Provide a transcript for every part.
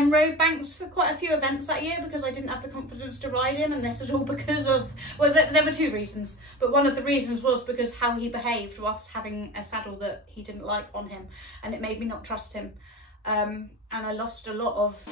road banks for quite a few events that year because I didn't have the confidence to ride him, and this was all because of, well, there were 2 reasons, but one of the reasons was because how he behaved whilst having a saddle that he didn't like on him, and it made me not trust him, and I lost a lot of...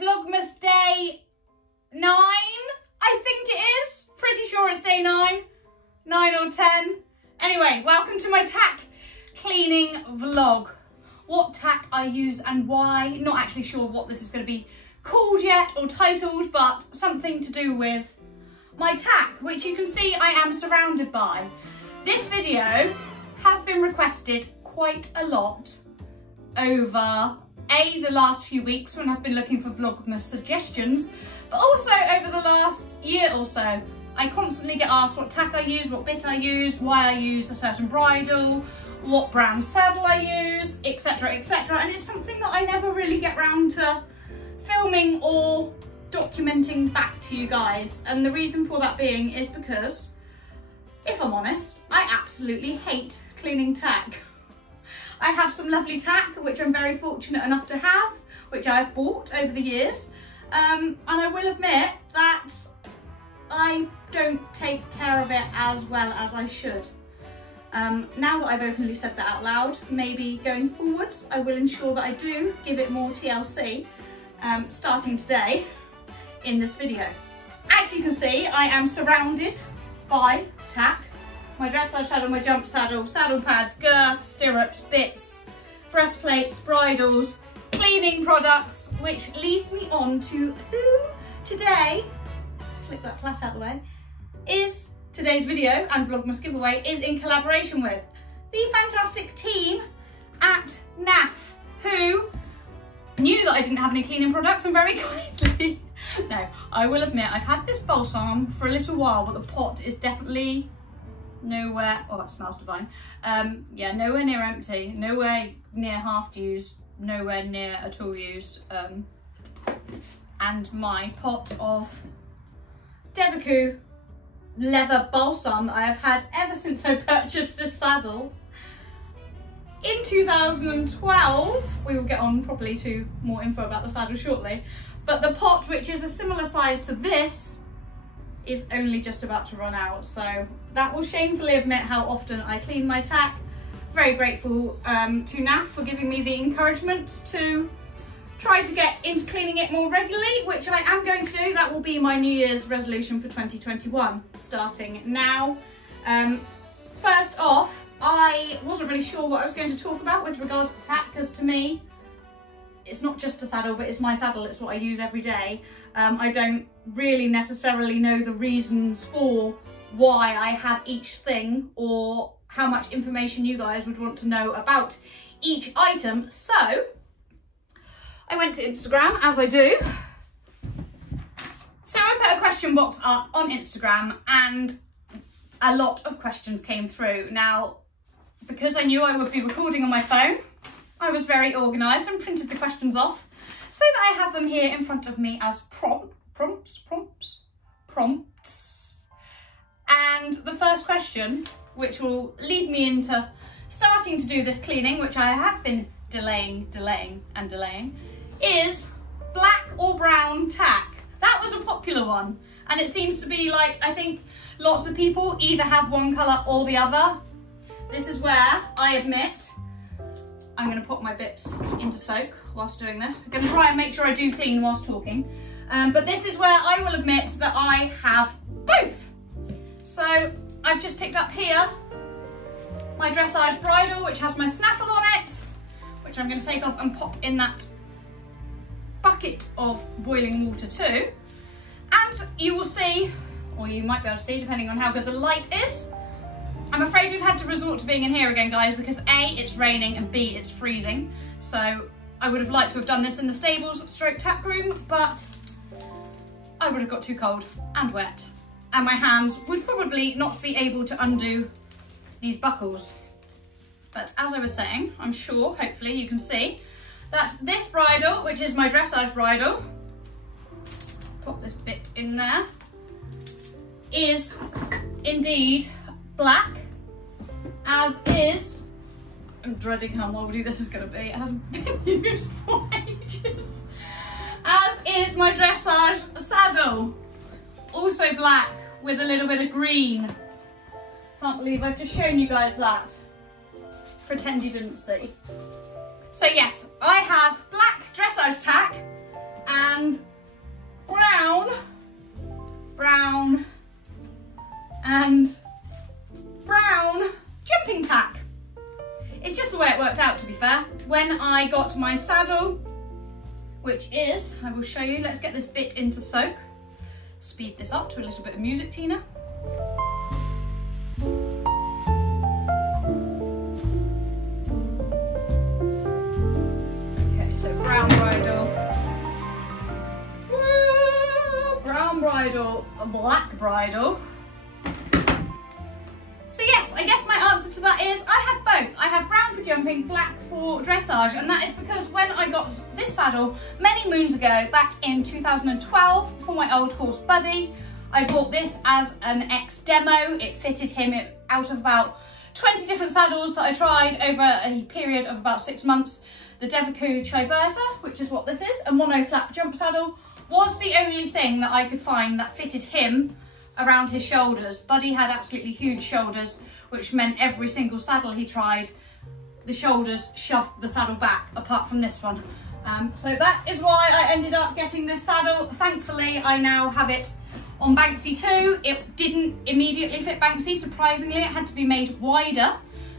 Vlogmas day 9, I think it is. Pretty sure it's day 9 or 10. Anyway, welcome to my tack cleaning vlog. What tack I use and why, not actually sure what this is going to be called yet or titled, but something to do with my tack, which you can see I am surrounded by. This video has been requested quite a lot over the last few weeks when I've been looking for Vlogmas suggestions, but also over the last year or so. I constantly get asked what tack I use, what bit I use, why I use a certain bridle, what brand saddle I use, etc, etc, and it's something that I never really get round to filming or documenting back to you guys, and the reason for that being is because, if I'm honest, I absolutely hate cleaning tack. I have some lovely tack, which I'm very fortunate enough to have, which I've bought over the years, and I will admit that I don't take care of it as well as I should. Now that I've openly said that out loud, maybe going forwards, I will ensure that I do give it more TLC, starting today in this video. As you can see, I am surrounded by tack. My dressage saddle, my jump saddle, saddle pads, girths, stirrups, bits, breastplates, bridles, cleaning products, which leads me on to who today, flick that plait out the way, is today's video and Vlogmas giveaway is in collaboration with the fantastic team at NAF, who knew that I didn't have any cleaning products and very kindly, no, I will admit I've had this balsam for a little while, but the pot is definitely nowhere, oh that smells divine, yeah, nowhere near empty, nowhere near half used, nowhere near at all used, and my pot of Devaku leather balsam that I have had ever since I purchased this saddle in 2012, we will get on properly to more info about the saddle shortly, but the pot, which is a similar size to this, is only just about to run out, so that will shamefully admit how often I clean my tack. Very grateful to NAF for giving me the encouragement to try to get into cleaning it more regularly, which I am going to do. That will be my New Year's resolution for 2021, starting now. First off, I wasn't really sure what I was going to talk about with regards to tack, because to me, it's not just a saddle, but it's my saddle, it's what I use every day. I don't really necessarily know the reasons for why I have each thing or how much information you guys would want to know about each item. So I went to Instagram, as I do. So I put a question box up on Instagram and a lot of questions came through. Now, because I knew I would be recording on my phone, I was very organised and printed the questions off so that I have them here in front of me as prompts. And the first question, which will lead me into starting to do this cleaning, which I have been delaying, is black or brown tack. That was a popular one, and it seems to be like, I think lots of people either have one colour or the other. This is where I admit I'm going to put my bits into soak whilst doing this. I'm going to try and make sure I do clean whilst talking. But this is where I will admit that I have both. So I I've just picked up here my dressage bridle, which has my snaffle on it, which I'm going to take off and pop in that bucket of boiling water too. And you will see, or you might be able to see depending on how good the light is, I'm afraid we've had to resort to being in here again, guys, because A, it's raining, and B, it's freezing. So I would have liked to have done this in the stables / tack room, but I would have got too cold and wet, and my hands would probably not be able to undo these buckles. But as I was saying, I'm sure, hopefully you can see, that this bridle, which is my dressage bridle, pop this bit in there, is indeed black, as is, I'm dreading how mouldy this is going to be, it hasn't been used for ages, as is my dressage saddle, also black with a little bit of green. Can't believe I've just shown you guys that. Pretend you didn't see. So yes, I have black dressage tack and brown and brown jumping tack. It's just the way it worked out, to be fair. When I got my saddle, which is, I will show you, let's get this bit into soak. Speed this up to a little bit of music, Tina. Okay, so brown bridle. Woo, brown bridle, a black bridle. So yes, I guess my answer to that is I have both. I have brown for jumping, black for dressage, and that is because when I got this saddle many moons ago, back in 2012, for my old horse Buddy, I bought this as an ex-demo. It fitted him out of about 20 different saddles that I tried over a period of about 6 months. The Devaku Chiberta, which is what this is, a mono flap jump saddle, was the only thing that I could find that fitted him around his shoulders. Buddy had absolutely huge shoulders, which meant every single saddle he tried, the shoulders shoved the saddle back, apart from this one. So that is why I ended up getting this saddle. Thankfully, I now have it on Banksy too. It didn't immediately fit Banksy, surprisingly. It had to be made wider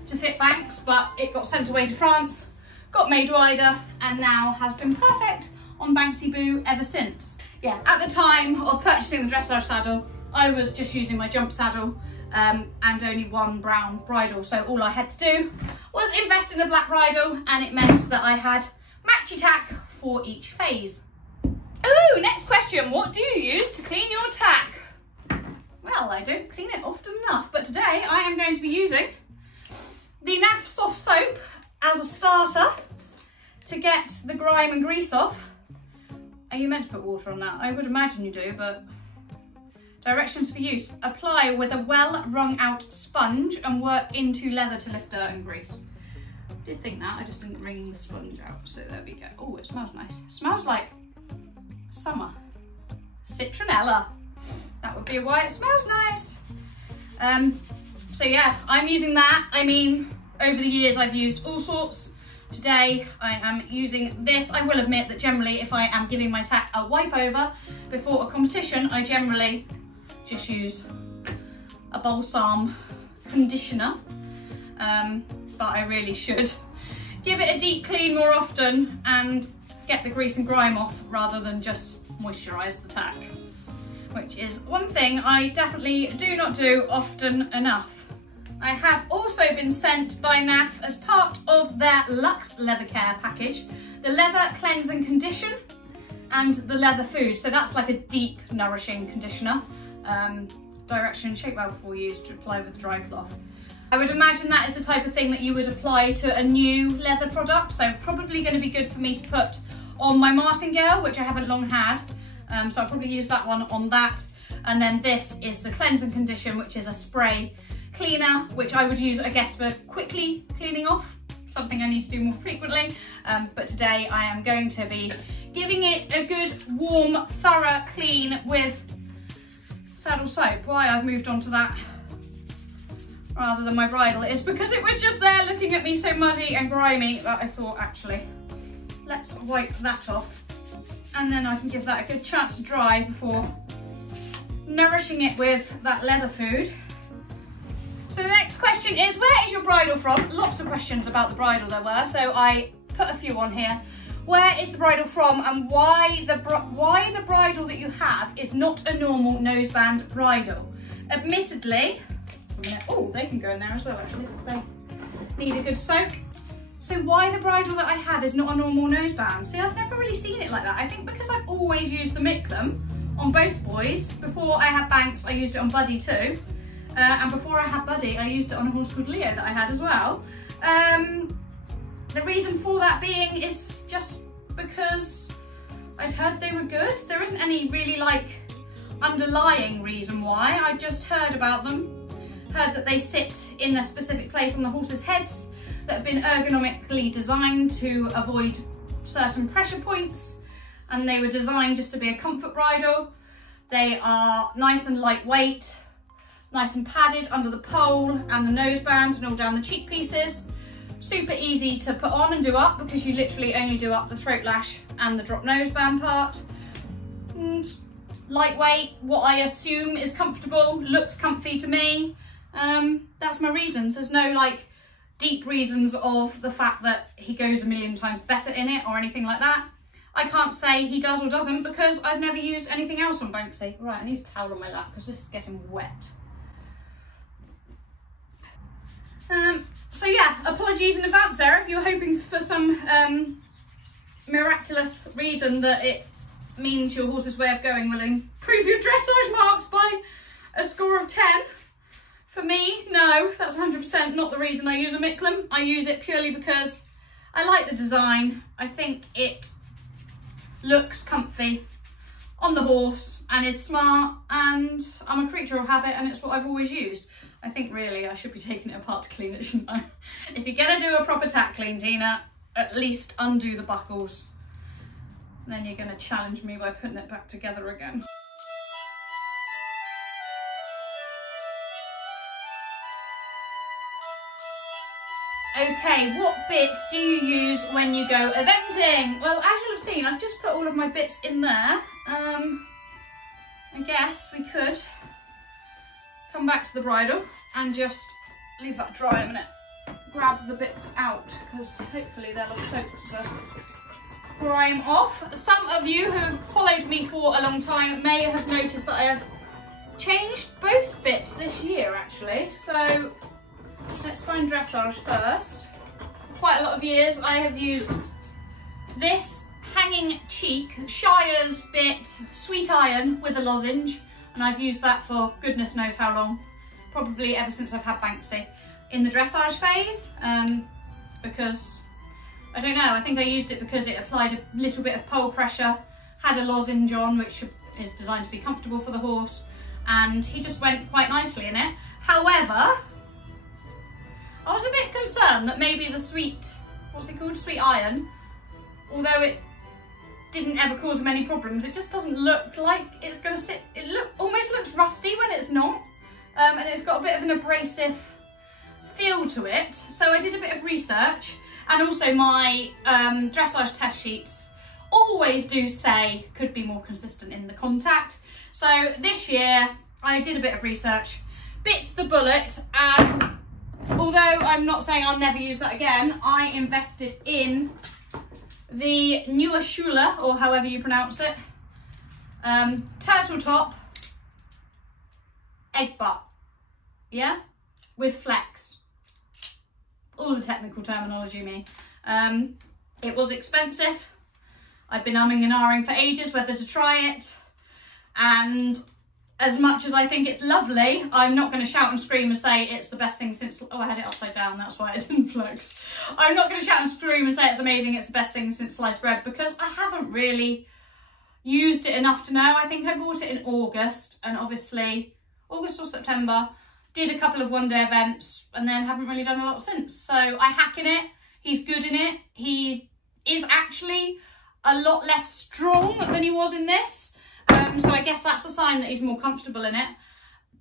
to fit Banks, but it got sent away to France, got made wider, and now has been perfect on Banksy Boo ever since. Yeah, at the time of purchasing the dressage saddle, I was just using my jump saddle and only one brown bridle. So all I had to do was invest in the black bridle, and it meant that I had matchy tack for each phase. Ooh, next question. What do you use to clean your tack? Well, I don't clean it often enough, but today I am going to be using the NAF soft soap as a starter to get the grime and grease off. Are you meant to put water on that? I would imagine you do, but directions for use. Apply with a well wrung out sponge and work into leather to lift dirt and grease. I did think that, I just didn't wring the sponge out, so there we go. Oh, it smells nice. It smells like summer. Citronella. That would be why it smells nice. So yeah, I'm using that. I mean, over the years I've used all sorts. Today I am using this. I will admit that generally if I am giving my tack a wipe over before a competition, I generally just use a balsam conditioner, but I really should give it a deep clean more often and get the grease and grime off rather than just moisturise the tack, which is one thing I definitely do not do often enough. I have also been sent by NAF as part of their Luxe Leather Care package, the Leather Cleanse and Condition and the Leather Food. So that's like a deep nourishing conditioner. Direction, shake well before used to apply with dry cloth. I would imagine that is the type of thing that you would apply to a new leather product. So probably going to be good for me to put on my martingale, which I haven't long had. So I'll probably use that one on that. And then this is the Cleanse and Condition, which is a spray cleaner, which I would use, I guess, for quickly cleaning off, something I need to do more frequently. But today I am going to be giving it a good, warm, thorough clean with saddle soap. Why I've moved on to that rather than my bridle is because it was just there looking at me so muddy and grimy that I thought, actually, let's wipe that off. And then I can give that a good chance to dry before nourishing it with that leather food. question is, where is your bridle from? Lots of questions about the bridle there were, so I put a few on here. Where is the bridle from, and why the bridle that you have is not a normal noseband bridle? Admittedly, oh, they can go in there as well actually, because they need a good soak. So why the bridle that I have is not a normal noseband? See, I've never really seen it like that. I think because I've always used the Micklem on both boys. Before I had Banks, I used it on Buddy too. And before I had Buddy, I used it on a horse called Leo that I had as well. The reason for that being is just because I'd heard they were good. There isn't any really like underlying reason why. I just heard about them. Heard that they sit in a specific place on the horse's heads that have been ergonomically designed to avoid certain pressure points, and they were designed just to be a comfort bridle. They are nice and lightweight, nice and padded under the pole and the noseband and all down the cheek pieces. Super easy to put on and do up because you literally only do up the throat lash and the drop noseband part. And lightweight, what I assume is comfortable, looks comfy to me. That's my reasons. There's no like deep reasons of the fact that he goes a million times better in it or anything like that. I can't say he does or doesn't because I've never used anything else on Banksy. Right, I need a towel on my lap because this is getting wet. So yeah, apologies in advance there if you were hoping for some miraculous reason that it means your horse's way of going will improve your dressage marks by a score of 10. For me, no, that's 100% not the reason I use a Micklem. I use it purely because I like the design. I think it looks comfy on the horse and is smart, and I'm a creature of habit and it's what I've always used. I think really I should be taking it apart to clean it, shouldn't I? If you're gonna do a proper tack clean, Gina, at least undo the buckles. And then you're gonna challenge me by putting it back together again. Okay, what bit do you use when you go eventing? Well, as you'll have seen, I've just put all of my bits in there. I guess we could come back to the bridle and just leave that dry a minute. Grab the bits out, because hopefully they'll have soaked the grime off. Some of you who have followed me for a long time may have noticed that I have changed both bits this year, actually. So let's find dressage first. For quite a lot of years I have used this hanging cheek Shire's bit sweet iron with a lozenge, and I've used that for goodness knows how long, probably ever since I've had Banksy in the dressage phase, because I don't know, I think I used it because it applied a little bit of pole pressure, had a lozenge on which is designed to be comfortable for the horse, and he just went quite nicely in it. However, I was a bit concerned that maybe the sweet, what's it called, sweet iron, although it didn't ever cause him any problems, it just doesn't look like it's going to sit, almost looks rusty when it's not, and it's got a bit of an abrasive feel to it. So I did a bit of research, and also my dressage test sheets always do say could be more consistent in the contact. So this year I did a bit of research, bit the bullet, and although I'm not saying I'll never use that again, I invested in the newer Schula, or however you pronounce it, turtle top, egg butt, yeah, with flex. All the technical terminology, me. It was expensive. I've been umming and ahhing for ages whether to try it, and as much as I think it's lovely, I'm not going to shout and scream and say it's the best thing since... Oh, I had it upside down, that's why it didn't flex. I'm not going to shout and scream and say it's amazing, it's the best thing since sliced bread, because I haven't really used it enough to know. I think I bought it in August, and obviously August or September, did a couple of one-day events, and then haven't really done a lot since. So I hack in it, he's good in it, he is actually a lot less strong than he was in this. So I guess that's a sign that he's more comfortable in it,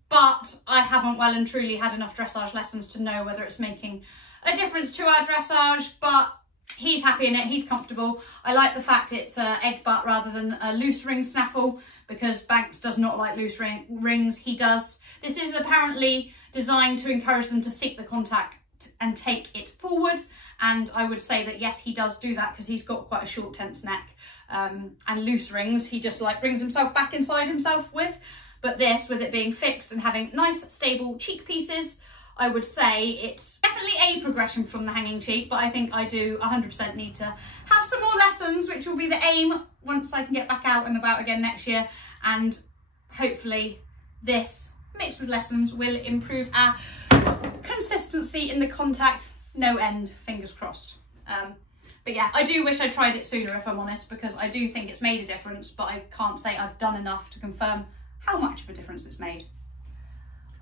but I haven't well and truly had enough dressage lessons to know whether it's making a difference to our dressage, but He's happy in it, he's comfortable. I like the fact it's egg butt rather than a loose ring snaffle, because Banks does not like loose rings, he does. This is apparently designed to encourage them to seek the contact and take it forward, and I would say that yes, he does do that because he's got quite a short tense neck, and loose rings he just like brings himself back inside himself with. But this, with it being fixed and having nice stable cheek pieces, I would say it's definitely a progression from the hanging cheek, but I think I do 100% need to have some more lessons, which will be the aim once I can get back out and about again next year, and hopefully this mixed with lessons will improve our consistency in the contact, no end, fingers crossed. But yeah, I do wish I tried it sooner, if I'm honest, because I do think it's made a difference, but I can't say I've done enough to confirm how much of a difference it's made.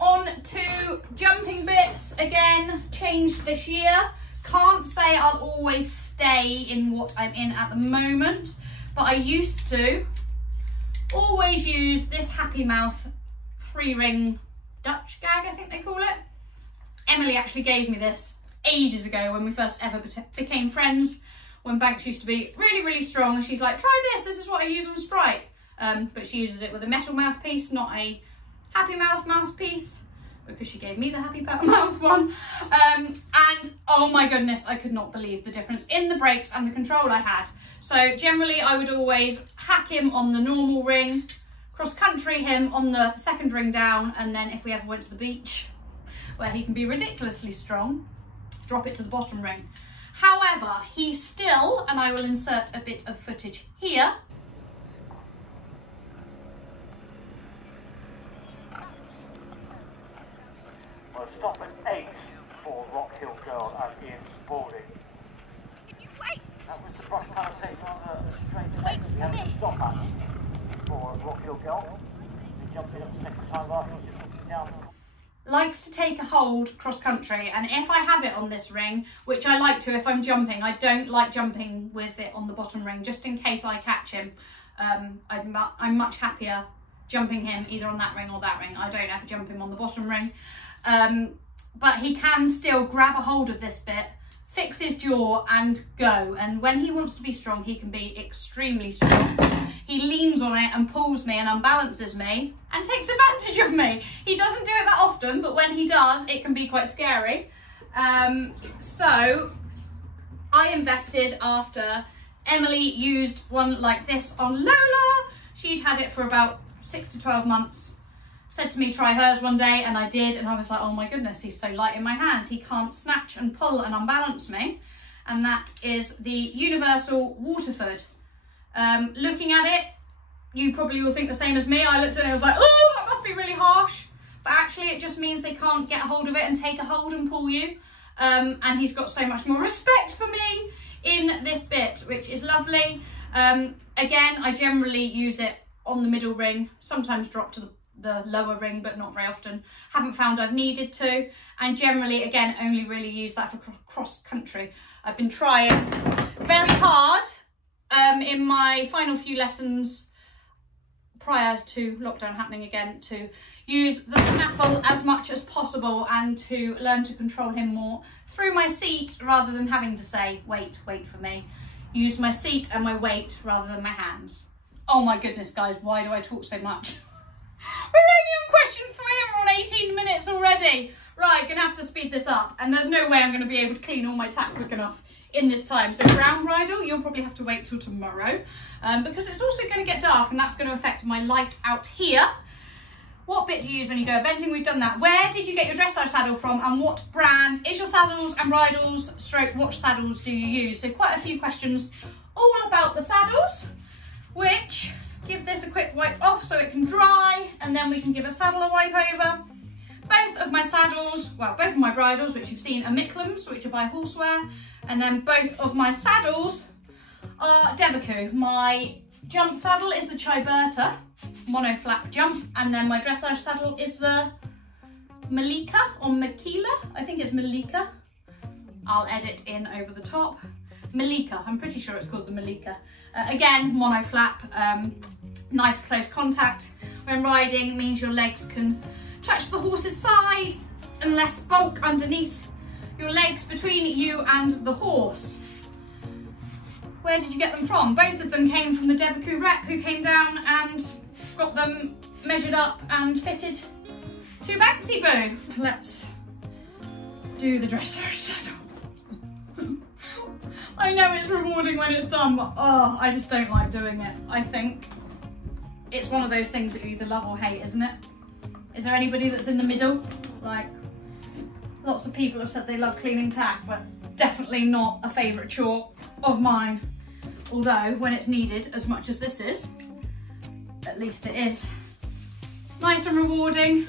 On to jumping bits, again, changed this year. Can't say I'll always stay in what I'm in at the moment, but I used to always use this Happy Mouth 3-ring Dutch gag, I think they call it. Emily actually gave me this ages ago when we first ever became friends, when Banks used to be really, really strong, and she's like, try this is what I use on Sprite. But she uses it with a metal mouthpiece, not a Happy Mouth mouthpiece, because she gave me the Happy Mouth one. And oh my goodness, I could not believe the difference in the brakes and the control I had. So generally I would always hack him on the normal ring, cross country him on the second ring down, and then if we ever went to the beach, where he can be ridiculously strong, drop it to the bottom ring. However, he still, and I will insert a bit of footage here, stop at 8 for Rock Hill Girl and Ian Spalding. Can you wait? That was the brush palisade on the straight Wait we for had me. to stop at for Rock Hill Girl. We jumped in at the second time last week, just looking down. likes to take a hold cross country, and if I have it on this ring, which I like to if I'm jumping, I don't like jumping with it on the bottom ring, just in case I catch him. I'm much happier jumping him either on that ring or that ring. I don't ever jump him on the bottom ring. But he can still grab a hold of this bit, fix his jaw and go. And when he wants to be strong, he can be extremely strong. He leans on it and pulls me and unbalances me and takes advantage of me. He doesn't do it that often, but when he does, it can be quite scary. So I invested after Emily used one like this on Lola. She'd had it for about 6 to 12 months. Said to me, try hers one day, and I did, and I was like, oh my goodness, he's so light in my hands. He can't snatch and pull and unbalance me. And that is the Universal Waterford. Looking at it, you probably will think the same as me. I looked at it and I was like, oh, that must be really harsh. But actually it just means they can't get a hold of it and take a hold and pull you. And he's got so much more respect for me in this bit, which is lovely. Again, I generally use it on the middle ring, sometimes drop to the lower ring, but not very often. Haven't found I've needed to, and generally again only really use that for cross country. I've been trying very hard in my final few lessons prior to lockdown happening again to use the snaffle as much as possible and to learn to control him more through my seat rather than having to say wait for me. Use my seat and my weight rather than my hands. Oh my goodness guys, why do I talk so much? We're only on question 3 and we're on 18 minutes already. Right, gonna have to speed this up, and there's no way I'm gonna be able to clean all my tack quick enough in this time. So brown bridle, you'll probably have to wait till tomorrow because it's also gonna get dark and that's gonna affect my light out here. What bit do you use when you go eventing? We've done that. Where did you get your dressage saddle from, and what brand is your saddles and bridles stroke what saddles do you use? So quite a few questions all about the saddles, which give this a quick wipe off so it can dry, and then we can give a saddle a wipe over. Both of my saddles, well, both of my bridles, which you've seen, are Micklams, which are by Horseware, and then both of my saddles are Devaku. My jump saddle is the Chiberta mono flap jump, and then my dressage saddle is the Malika or Makila. I think it's Malika. I'll edit in over the top. Malika, I'm pretty sure it's called the Malika. Again, mono flap, nice close contact. When riding means your legs can touch the horse's side and less bulk underneath your legs between you and the horse. Where did you get them from? Both of them came from the Devaku rep, who came down and got them measured up and fitted to Banksy Boo. Let's do the Dressage Saddle. I know it's rewarding when it's done, but oh, I just don't like doing it. I think it's one of those things that you either love or hate, isn't it? Is there anybody that's in the middle? Like, lots of people have said they love cleaning tack, but definitely not a favourite chore of mine. Although, when it's needed as much as this is, at least it is. Nice and rewarding.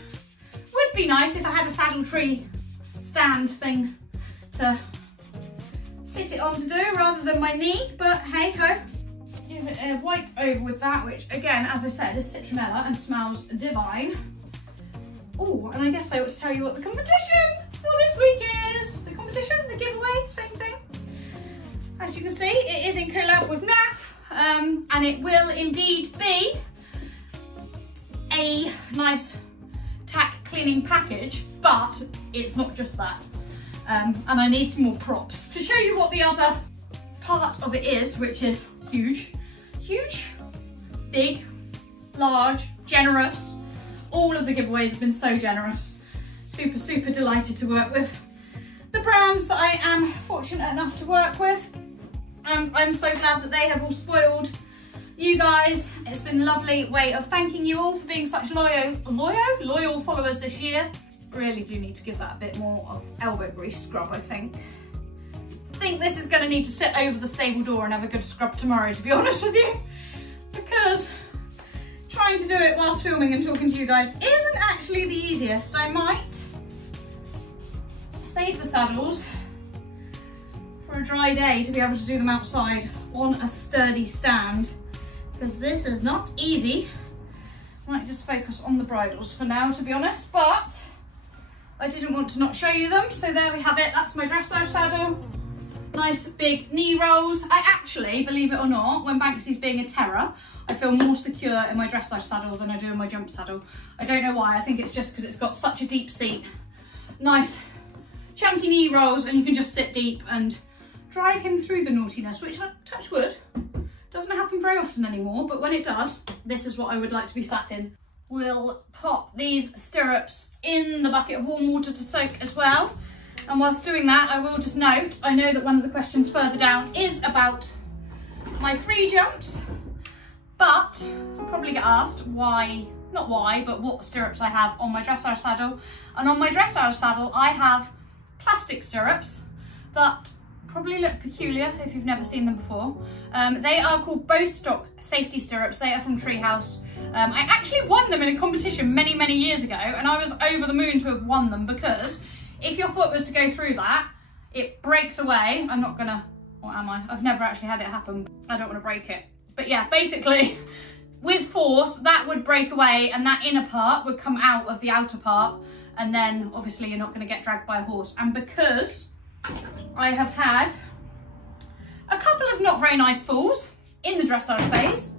Would be nice if I had a saddle tree stand thing to sit it on to do rather than my knee, but hey ho. Give it a wipe over with that, which again, as I said, is citronella and smells divine. Oh, and I guess I ought to tell you what the competition for this week is. The competition, the giveaway, same thing. As you can see, it is in collab with NAF, and it will indeed be a nice tack cleaning package, but it's not just that. And I need some more props to show you what the other part of it is, which is huge, big, large, generous. All of the giveaways have been so generous. Super delighted to work with the brands that I am fortunate enough to work with. And I'm so glad that they have all spoiled you guys. It's been a lovely way of thanking you all for being such loyal followers this year. Really do need to give that a bit more of elbow grease scrub, I think. I think this is going to need to sit over the stable door and have a good scrub tomorrow, to be honest with you. Because trying to do it whilst filming and talking to you guys isn't actually the easiest. I might save the saddles for a dry day to be able to do them outside on a sturdy stand, because this is not easy. I might just focus on the bridles for now, to be honest, but I didn't want to not show you them, so there we have it. That's my dressage saddle. Nice big knee rolls. I actually, believe it or not, when Banksy's being a terror, I feel more secure in my dressage saddle than I do in my jump saddle. I don't know why. I think it's just because it's got such a deep seat. Nice chunky knee rolls, and you can just sit deep and drive him through the naughtiness, which, touch wood, doesn't happen very often anymore, but when it does, this is what I would like to be sat in. We'll pop these stirrups in the bucket of warm water to soak as well. And whilst doing that, I will just note, I know that one of the questions further down is about my free jumps, but I'll probably get asked why, not why, but what stirrups I have on my dressage saddle. And on my dressage saddle, I have plastic stirrups that probably look peculiar if you've never seen them before. They are called Bostock safety stirrups. They are from Treehouse. I actually won them in a competition many years ago, and I was over the moon to have won them, because if your foot was to go through that, it breaks away. I'm not gonna, or am I? I've never actually had it happen. I don't want to break it. But yeah, basically, with force, that would break away and that inner part would come out of the outer part, and then obviously you're not going to get dragged by a horse. And because I have had a couple of not very nice falls in the dressage phase,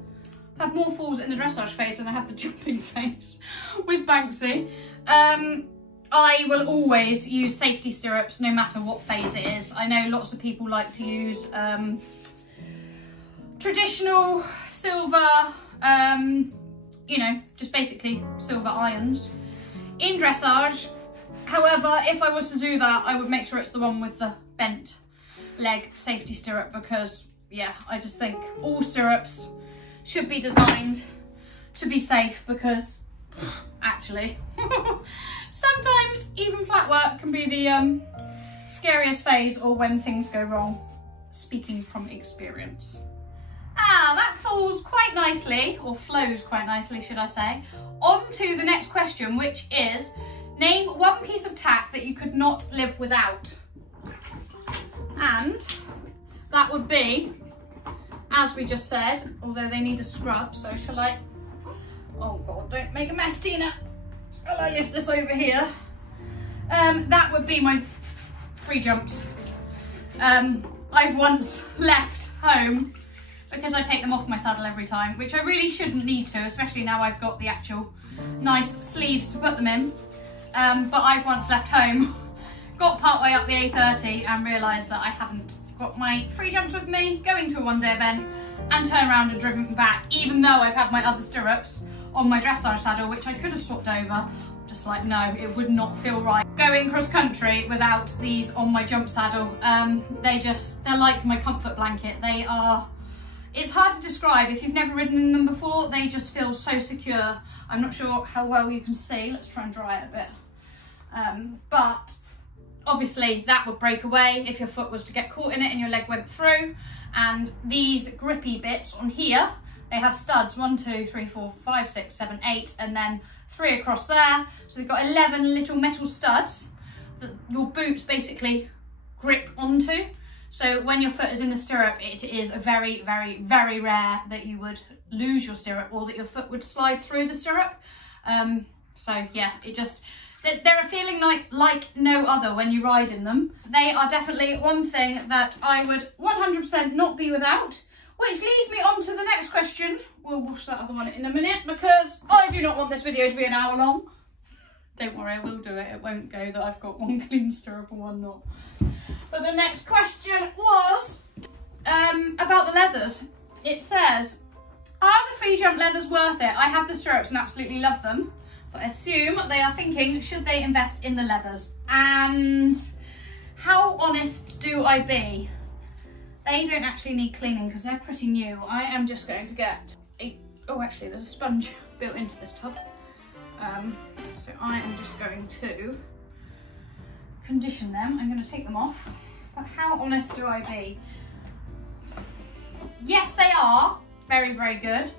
I've had more falls in the dressage phase than I have the jumping phase with Banksy. I will always use safety stirrups no matter what phase it is. I know lots of people like to use traditional silver, you know, just basically silver irons in dressage. However, if I was to do that, I would make sure it's the one with the bent leg safety stirrup, because yeah, I just think all stirrups should be designed to be safe, because actually sometimes even flat work can be the scariest phase, or when things go wrong, speaking from experience. Ah, that falls quite nicely, or flows quite nicely, should I say, on to the next question, which is, name one piece of tack that you could not live without. And that would be, as we just said, although they need a scrub, so shall I, oh God, don't make a mess, Tina. Shall I lift this over here? That would be my free jumps. I've once left home, because I take them off my saddle every time, which I really shouldn't need to, especially now I've got the actual nice sleeves to put them in. But I've once left home, got part way up the A30 and realised that I haven't got my free jumps with me, going to a one-day event, and turn around and driven back, even though I've had my other stirrups on my dressage saddle, which I could have swapped over. Just like, no, it would not feel right. Going cross country without these on my jump saddle, they're like my comfort blanket. It's hard to describe. If you've never ridden in them before, they just feel so secure. I'm not sure how well you can see. Let's try and dry it a bit. But obviously that would break away if your foot was to get caught in it and your leg went through. And these grippy bits on here, they have studs, 1, 2, 3, 4, 5, 6, 7, 8, and then 3 across there. So they've got 11 little metal studs that your boots basically grip onto. So when your foot is in the stirrup, it is very, very, very rare that you would lose your stirrup or that your foot would slide through the stirrup. So yeah, they're a feeling like no other when you ride in them. They are definitely one thing that I would 100% not be without, which leads me on to the next question. We'll wash that other one in a minute because I do not want this video to be an hour long. Don't worry, I will do it. It won't go that I've got one clean stirrup and one not. But the next question was about the leathers. It says, are the free jump leathers worth it? I have the stirrups and absolutely love them, but I assume they are thinking, should they invest in the leathers? And how honest do I be? They don't actually need cleaning because they're pretty new. I am just going to get oh, actually there's a sponge built into this tub. So I am just going to condition them. I'm going to take them off. But how honest do I be? Yes, they are very, very good.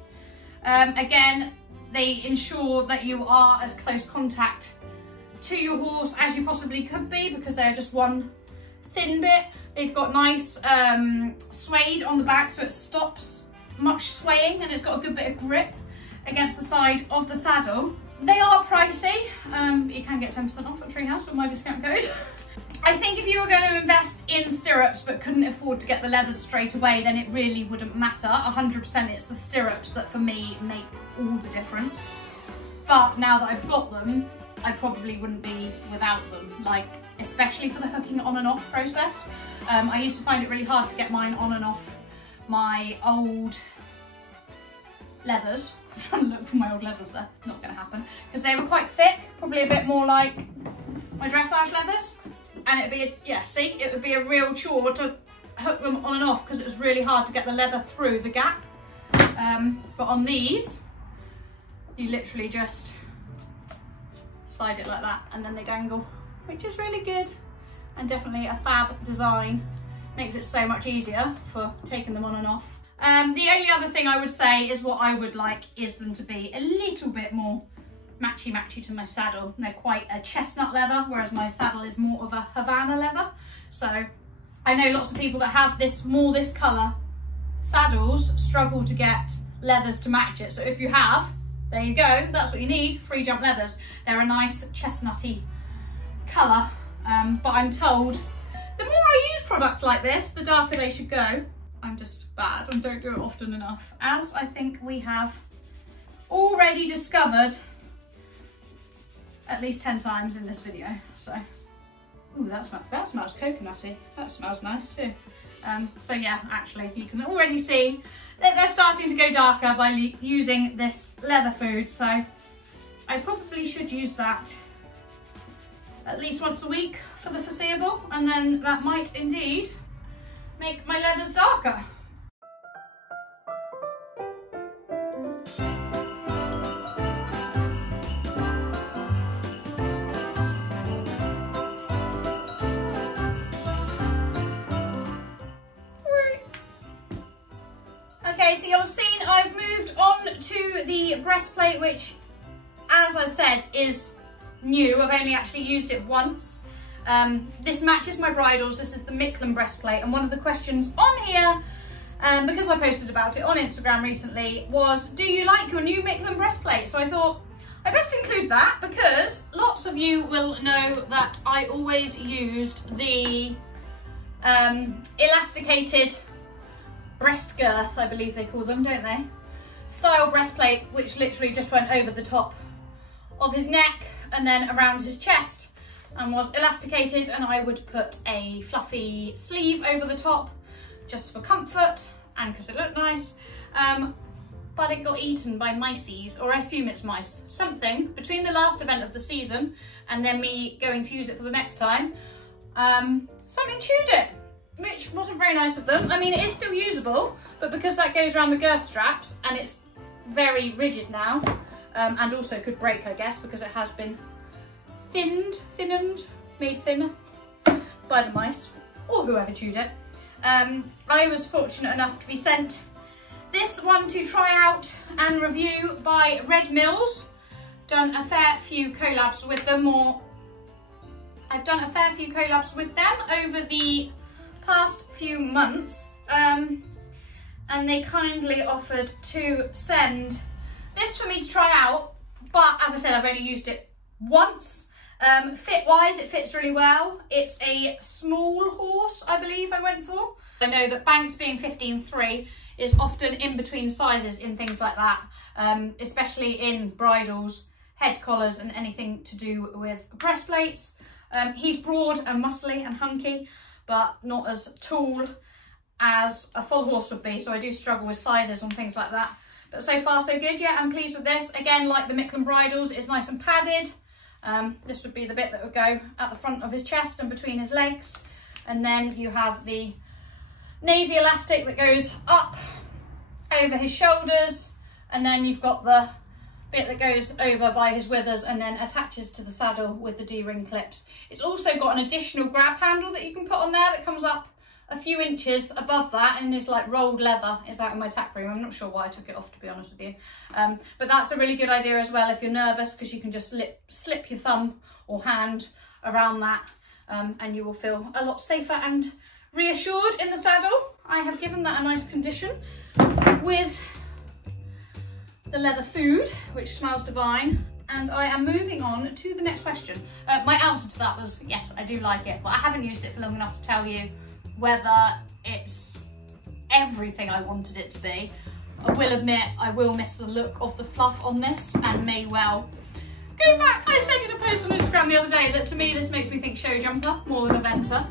Again, they ensure that you are as close contact to your horse as you possibly could be because they're just one thin bit. They've got nice suede on the back so it stops much swaying and it's got a good bit of grip against the side of the saddle. They are pricey. You can get 10% off at Treehouse with my discount code. I think if you were going to invest in stirrups but couldn't afford to get the leathers straight away, then it really wouldn't matter. 100% it's the stirrups that for me make all the difference. But now that I've got them, I probably wouldn't be without them, like especially for the hooking on and off process. I used to find it really hard to get mine on and off my old leathers. I'm trying to look for my old leathers there, not going to happen, because they were quite thick, probably a bit more like my dressage leathers, and it'd be, it would be a real chore to hook them on and off because it was really hard to get the leather through the gap. But on these, you literally just slide it like that and then they dangle, which is really good and definitely a fab design. Makes it so much easier for taking them on and off. The only other thing I would say is what I would like is them to be a little bit more matchy-matchy to my saddle. They're quite a chestnut leather, whereas my saddle is more of a Havana leather. So I know lots of people that have this colour saddles struggle to get leathers to match it. So if you have, there you go, that's what you need, free jump leathers. They're a nice chestnutty colour, but I'm told the more I use products like this, the darker they should go. I'm just bad and don't do it often enough, as I think we have already discovered at least 10 times in this video. So, ooh, that smells coconutty. That smells nice too. So yeah, actually, you can already see that they're starting to go darker by using this leather food. So I probably should use that at least once a week for the foreseeable, and then that might indeed make my leathers darker. Okay, so you'll have seen I've moved on to the breastplate, which, as I said, is new. I've only actually used it once. This matches my bridles. This is the Micklin breastplate, and one of the questions on here, because I posted about it on Instagram recently, was, do you like your new Micklin breastplate? So I thought I best include that because lots of you will know that I always used the elasticated breast girth, I believe they call them, don't they? Style breastplate, which literally just went over the top of his neck and then around his chest. and was elasticated, and I would put a fluffy sleeve over the top just for comfort and because it looked nice. But it got eaten by mices, or I assume it's mice. Something between the last event of the season and then me going to use it for the next time, something chewed it, which wasn't very nice of them. I mean, it is still usable, but because that goes around the girth straps and it's very rigid now, and also could break, I guess, because it has been made thinner by the mice, or whoever chewed it. I was fortunate enough to be sent this one to try out and review by Red Mills. Done a fair few collabs with them, or I've done a fair few collabs with them over the past few months, and they kindly offered to send this for me to try out, but as I said, I've only used it once. Fit wise, it fits really well. It's a small horse, I believe I went for. I know that Banks being 15.3 is often in between sizes in things like that, especially in bridles, head collars and anything to do with breastplates. He's broad and muscly and hunky, but not as tall as a full horse would be, so I do struggle with sizes on things like that. But so far so good. Yeah, I'm pleased with this. Again, like the Micklin bridles, it's nice and padded. This would be the bit that would go at the front of his chest and between his legs, and then you have the navy elastic that goes up over his shoulders, and then you've got the bit that goes over by his withers and then attaches to the saddle with the D-ring clips. It's also got an additional grab handle that you can put on there that comes up a few inches above that and is like rolled leather. It's out in my tack room. I'm not sure why I took it off, to be honest with you. But that's a really good idea as well if you're nervous, because you can just slip your thumb or hand around that, and you will feel a lot safer and reassured in the saddle. I have given that a nice condition with the leather food, which smells divine. And I am moving on to the next question. My answer to that was yes, I do like it, but I haven't used it for long enough to tell you whether it's everything I wanted it to be. I will admit I will miss the look of the fluff on this and may well go back. I said in a post on Instagram the other day that to me this makes me think show jumper more than a venter.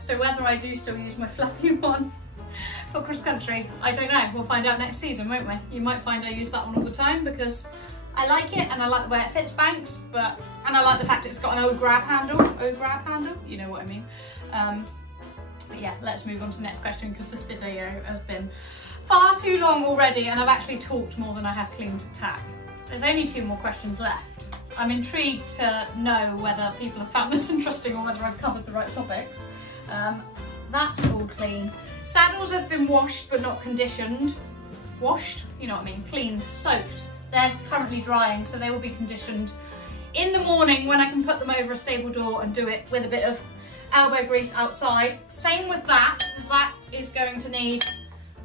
So whether I do still use my fluffy one for cross country, I don't know. We'll find out next season, won't we? You might find I use that one all the time because I like it and I like the way it fits Banks, and I like the fact it's got an O-grab handle, you know what I mean. But yeah, let's move on to the next question because this video has been far too long already and I've actually talked more than I have cleaned tack. There's only 2 more questions left. I'm intrigued to know whether people have found this interesting or whether I've covered the right topics. That's all clean. Saddles have been washed but not conditioned. Washed, you know what I mean, cleaned, soaked. They're currently drying, so they will be conditioned in the morning when I can put them over a stable door and do it with a bit of elbow grease outside. Same with that. That is going to need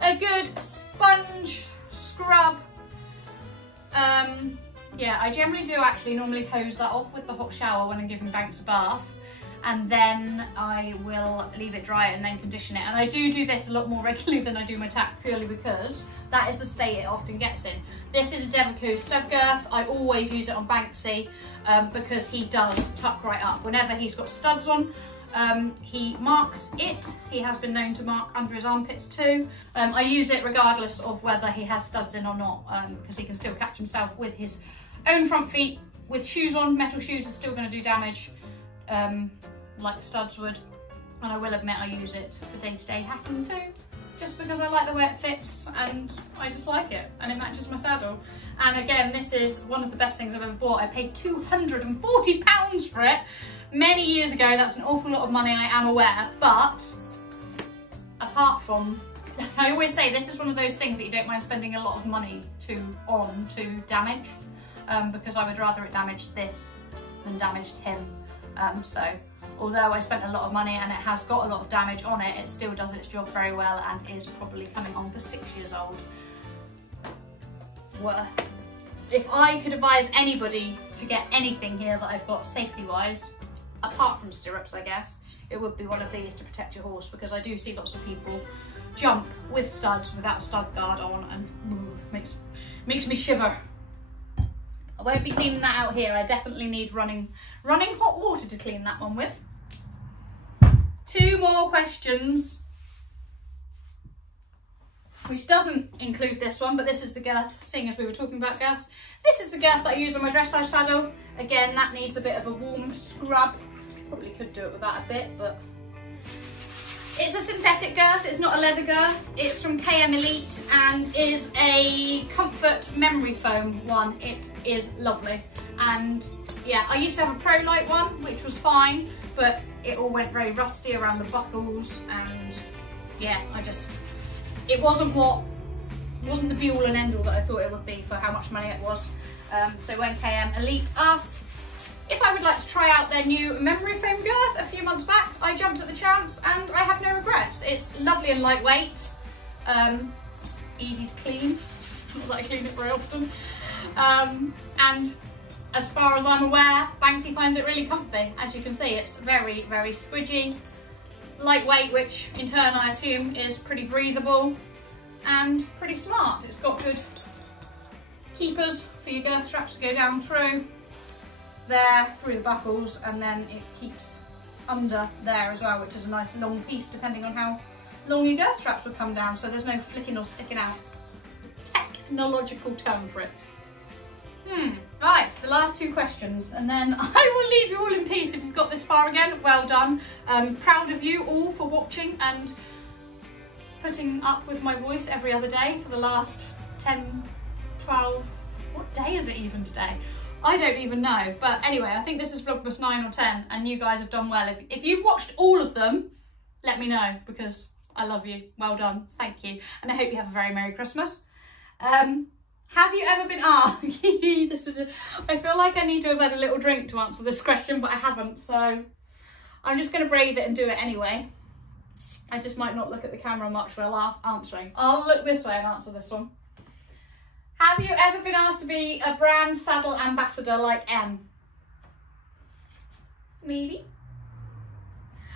a good sponge scrub. Yeah, I generally do actually normally hose that off with the hot shower when I'm giving Banks a bath, and then I will leave it dry and then condition it. And I do this a lot more regularly than I do my tack, purely because that is the state it often gets in. This is a Devico stud girth. I always use it on Banksy because he does tuck right up. Whenever he's got studs on, he marks it. He has been known to mark under his armpits too. I use it regardless of whether he has studs in or not, because he can still catch himself with his own front feet. With shoes on, metal shoes are still going to do damage, like the studs would. And I will admit I use it for day-to-day hacking too, just because I like the way it fits and I just like it and it matches my saddle. And again, this is one of the best things I've ever bought. I paid £240 for it many years ago. That's an awful lot of money, I am aware, but apart from, I always say this is one of those things that you don't mind spending a lot of money to damage, because I would rather it damaged this than damaged him. So although I spent a lot of money and it has got a lot of damage on it, it still does its job very well and is probably coming on for 6 years old. If I could advise anybody to get anything here that I've got safety wise, apart from stirrups I guess, it would be one of these to protect your horse, because I do see lots of people jump with studs without a stud guard on and makes me shiver. I won't be cleaning that out here. I definitely need running hot water to clean that one with. 2 more questions, which doesn't include this one, but this is the girth, seeing as we were talking about girths. This is the girth that I use on my dressage saddle. Again, that needs a bit of a warm scrub. Probably could do it with that a bit, but it's a synthetic girth, it's not a leather girth. It's from KM Elite and is a comfort memory foam one. It is lovely. And yeah, I used to have a Pro Light one, which was fine, but it all went very rusty around the buckles, and yeah, it wasn't the be all and end all that I thought it would be for how much money it was. So when KM Elite asked if I would like to try out their new memory foam girth a few months back, I jumped at the chance and I have no regrets. It's lovely and lightweight, easy to clean, not that I clean it very often, and as far as I'm aware, Banksy finds it really comfy. As you can see, it's very, very squidgy, lightweight, which in turn I assume is pretty breathable and pretty smart. It's got good keepers for your girth straps to go down through the buckles, and then it keeps under there as well, which is a nice long piece depending on how long your girth straps will come down, so there's no flicking or sticking out. Technological term for it. Right, the last 2 questions, and then I will leave you all in peace. If you've got this far again, well done. Proud of you all for watching and putting up with my voice every other day for the last 10, 12, what day is it even today? I don't even know, but anyway, I think this is Vlogmas 9 or 10, and you guys have done well. If you've watched all of them, let me know, because I love you. Well done, thank you, and I hope you have a very Merry Christmas. Have you ever been asked? I feel like I need to have had a little drink to answer this question, but I haven't, so I'm just going to brave it and do it anyway. I just might not look at the camera much while answering. I'll look this way and answer this one. Have you ever been asked to be a brand saddle ambassador like M? Maybe.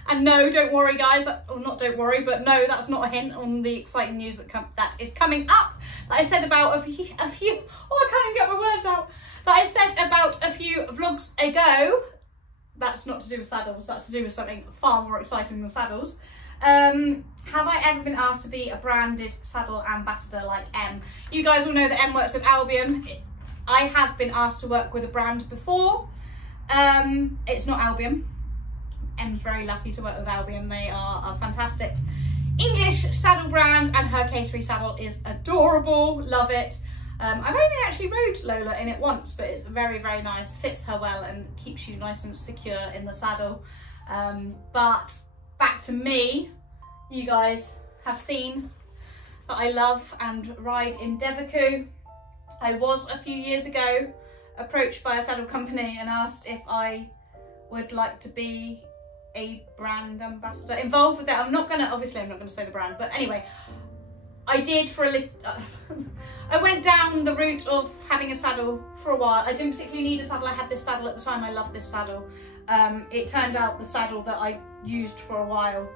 And no, don't worry guys, or not don't worry, but no, that's not a hint on the exciting news that is coming up, that I said about a few, oh, I can't even get my words out, that I said about a few vlogs ago. That's not to do with saddles, that's to do with something far more exciting than saddles. Have I ever been asked to be a branded saddle ambassador like M? You guys all know that M works with Albion. I have been asked to work with a brand before. It's not Albion. M's very lucky to work with Albion. They are a fantastic English saddle brand, and her K3 saddle is adorable. Love it. I've only actually rode Lola in it once, but it's very, very nice. Fits her well and keeps you nice and secure in the saddle. But back to me, you guys have seen that I love and ride in Devaku. I was a few years ago approached by a saddle company and asked if I would like to be a brand ambassador involved with that. Obviously I'm not gonna say the brand, but anyway, I did for a little, I went down the route of having a saddle for a while. I didn't particularly need a saddle. I had this saddle at the time. I loved this saddle. It turned out the saddle that I used for a while,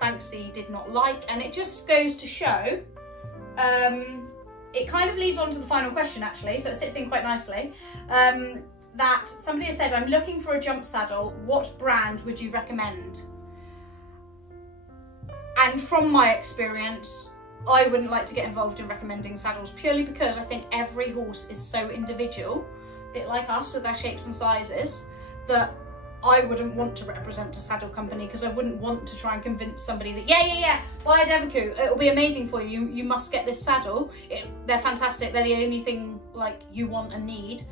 Banksy did not like, and it just goes to show, it kind of leads on to the final question actually, so it sits in quite nicely, that somebody has said, I'm looking for a jump saddle, what brand would you recommend? And from my experience, I wouldn't like to get involved in recommending saddles, purely because I think every horse is so individual, a bit like us with our shapes and sizes, that I wouldn't want to represent a saddle company, because I wouldn't want to try and convince somebody that, yeah, buy a Devaku, it'll be amazing for you, you must get this saddle, they're fantastic, they're the only thing like you want and need.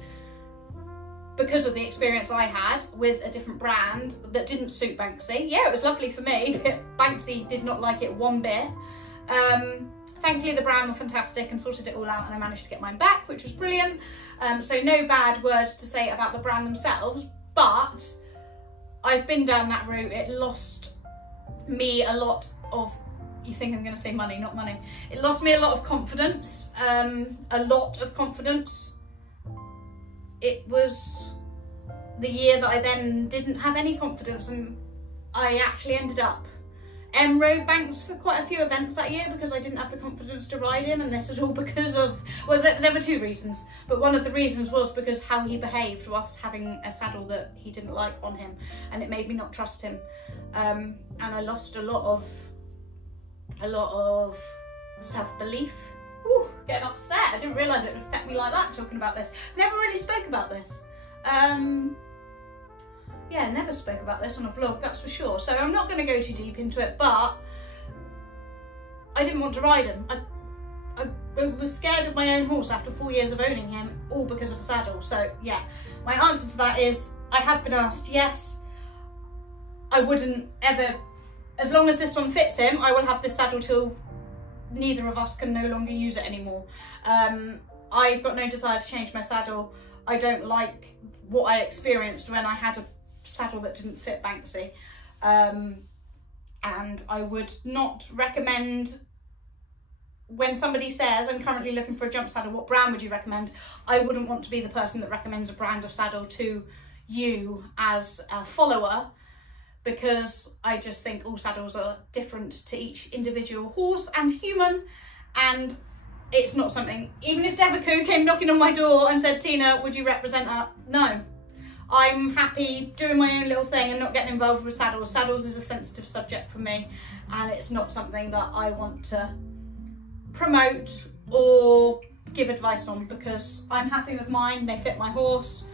Because of the experience I had with a different brand that didn't suit Banksy. Yeah, it was lovely for me, but Banksy did not like it one bit. Thankfully the brand were fantastic and sorted it all out, and I managed to get mine back, which was brilliant. So no bad words to say about the brand themselves, but I've been down that route. It lost me a lot of, you think I'm gonna say money, not money. It lost me a lot of confidence, It was the year that I then didn't have any confidence, and I actually ended up rode Banks for quite a few events that year because I didn't have the confidence to ride him, and this was all because of, well, there were two reasons, but one of the reasons was because how he behaved whilst having a saddle that he didn't like on him, and it made me not trust him, and I lost a lot of self-belief. Ooh, getting upset. I didn't realise it would affect me like that talking about this. Never really spoke about this. Yeah, never spoke about this on a vlog, that's for sure. So I'm not going to go too deep into it, but I didn't want to ride him. I was scared of my own horse after 4 years of owning him, all because of a saddle. So yeah, my answer to that is I have been asked, yes. I wouldn't ever, as long as this one fits him, I will have this saddle till neither of us can no longer use it anymore. I've got no desire to change my saddle. I don't like what I experienced when I had a saddle that didn't fit Banksy, and I would not recommend, when somebody says I'm currently looking for a jump saddle, what brand would you recommend? I wouldn't want to be the person that recommends a brand of saddle to you as a follower, because I just think all saddles are different to each individual horse and human, and it's not something, even if Devaku came knocking on my door and said, Tina, would you represent her? No. I'm happy doing my own little thing and not getting involved with saddles. Saddles is a sensitive subject for me, and it's not something that I want to promote or give advice on, because I'm happy with mine, they fit my horse.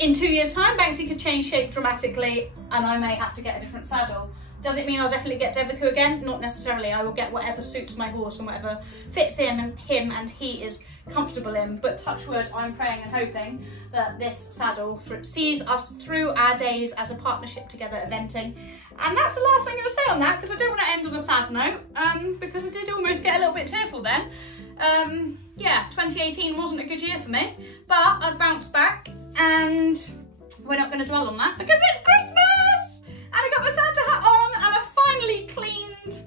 In 2 years' time, Banksy could change shape dramatically and I may have to get a different saddle. Does it mean I'll definitely get Devaku again? Not necessarily. I will get whatever suits my horse and whatever fits him and he is comfortable in. But touch wood, I'm praying and hoping that this saddle sees us through our days as a partnership together eventing. And that's the last thing I'm going to say on that, because I don't want to end on a sad note, because I did almost get a little bit tearful then. Yeah, 2018 wasn't a good year for me, but I've bounced back, and we're not going to dwell on that because it's Christmas! And I got my Santa hat on, and I've finally cleaned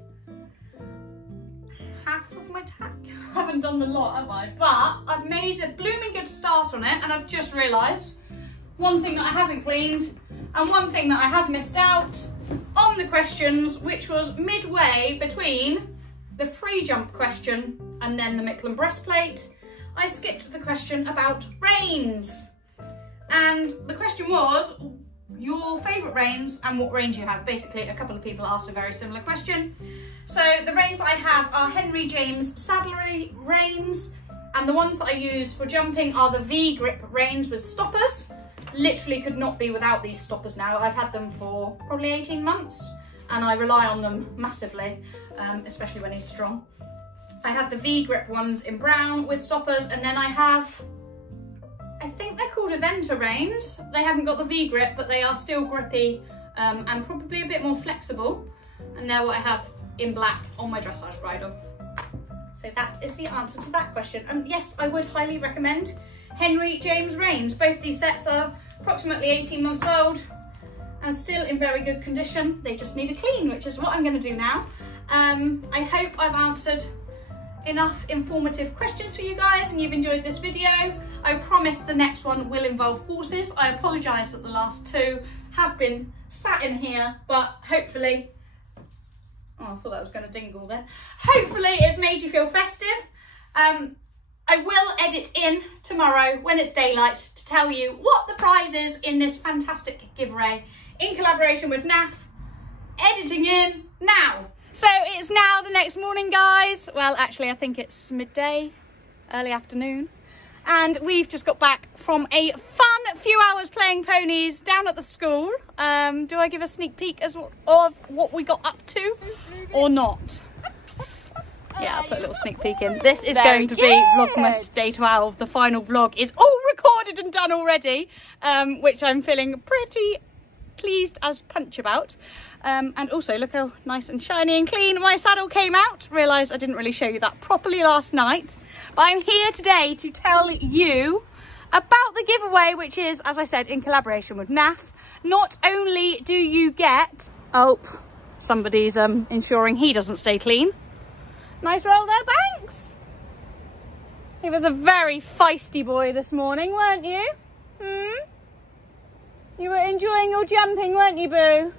half of my tack. I haven't done the lot, have I? But I've made a blooming good start on it, and I've just realised one thing that I haven't cleaned and one thing that I have missed out on the questions, which was midway between the free jump question and then the Micklin breastplate. I skipped the question about reins. And the question was your favourite reins and what reins you have. Basically, a couple of people asked a very similar question. So the reins that I have are Henry James saddlery reins, and the ones that I use for jumping are the V-grip reins with stoppers. Literally could not be without these stoppers now. I've had them for probably 18 months and I rely on them massively, especially when he's strong. I have the V-grip ones in brown with stoppers, and then I have, I think they're called Eventer reins. They haven't got the V-grip, but they are still grippy and probably a bit more flexible. And they're what I have in black on my dressage bridle. So that is the answer to that question. And yes, I would highly recommend Henry James reins. Both these sets are approximately 18 months old and still in very good condition. They just need a clean, which is what I'm going to do now. I hope I've answered enough informative questions for you guys and you've enjoyed this video. I promise the next one will involve horses. I apologise that the last two have been sat in here, but hopefully, oh, I thought that was going to dingle there. Hopefully it's made you feel festive. I will edit in tomorrow when it's daylight to tell you what the prize is in this fantastic giveaway in collaboration with NAF. Editing in now. So it's now the next morning, guys. Well, actually, I think it's midday, early afternoon. And we've just got back from a fun few hours playing ponies down at the school. Do I give a sneak peek of what we got up to or not? Yeah, I'll put a little sneak peek in. This is going to be Vlogmas Day 12. The final vlog is all recorded and done already, which I'm feeling pretty pleased as punch about. And also, look how nice and shiny and clean my saddle came out. Realised I didn't really show you that properly last night. But I'm here today to tell you about the giveaway, which is, as I said, in collaboration with NAF. Not only do you get... Oh, somebody's ensuring he doesn't stay clean. Nice roll there, Banks. He was a very feisty boy this morning, weren't you? You were enjoying your jumping, weren't you, Boo?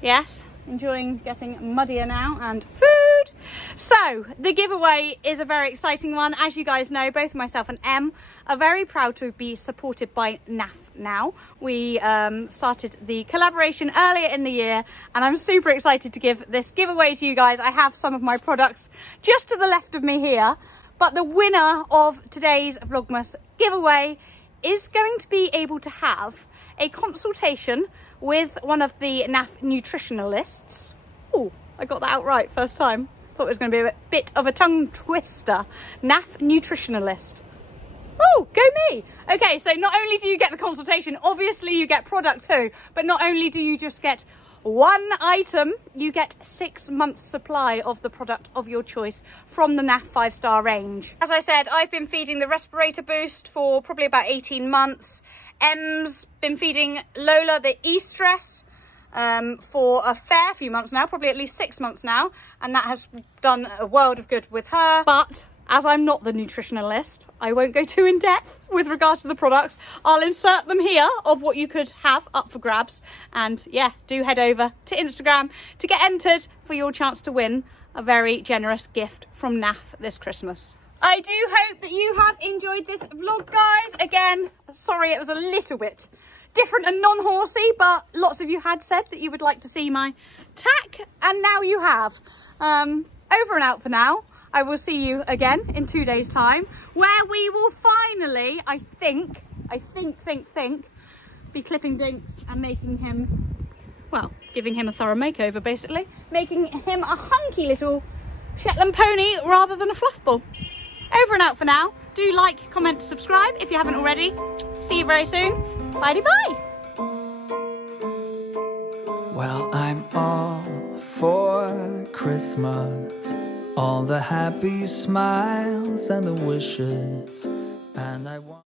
Yes, enjoying getting muddier now, and food. So the giveaway is a very exciting one. As you guys know, both myself and Em are very proud to be supported by NAF now. We started the collaboration earlier in the year, and I'm super excited to give this giveaway to you guys. I have some of my products just to the left of me here, but the winner of today's Vlogmas giveaway is going to be able to have a consultation with one of the NAF nutritionalists. Oh, I got that out right first time. Thought it was going to be a bit of a tongue twister. NAF nutritionalist. Oh, go me. Okay, so not only do you get the consultation, obviously you get product too, but not only do you just get one item, you get 6 months supply of the product of your choice from the NAF 5-star range. As I said, I've been feeding the Respirator Boost for probably about 18 months. Em's been feeding Lola the E-Stress for a fair few months now, probably at least 6 months now, and that has done a world of good with her. But as I'm not the nutritionalist, I won't go too in depth with regards to the products. I'll insert them here of what you could have up for grabs. And yeah, do head over to Instagram to get entered for your chance to win a very generous gift from NAF this Christmas. I do hope that you have enjoyed this vlog, guys. Again, sorry it was a little bit different and non-horsey, but lots of you had said that you would like to see my tack, and now you have. Over and out for now. I will see you again in 2 days' time, where we will finally, I think, be clipping Dinks and making him, well, giving him a thorough makeover, basically. Making him a hunky little Shetland pony rather than a fluff ball. Over and out for now. Do like, comment, subscribe if you haven't already. See you very soon. Bye-bye. Well, I'm all for Christmas. All the happy smiles and the wishes, and I want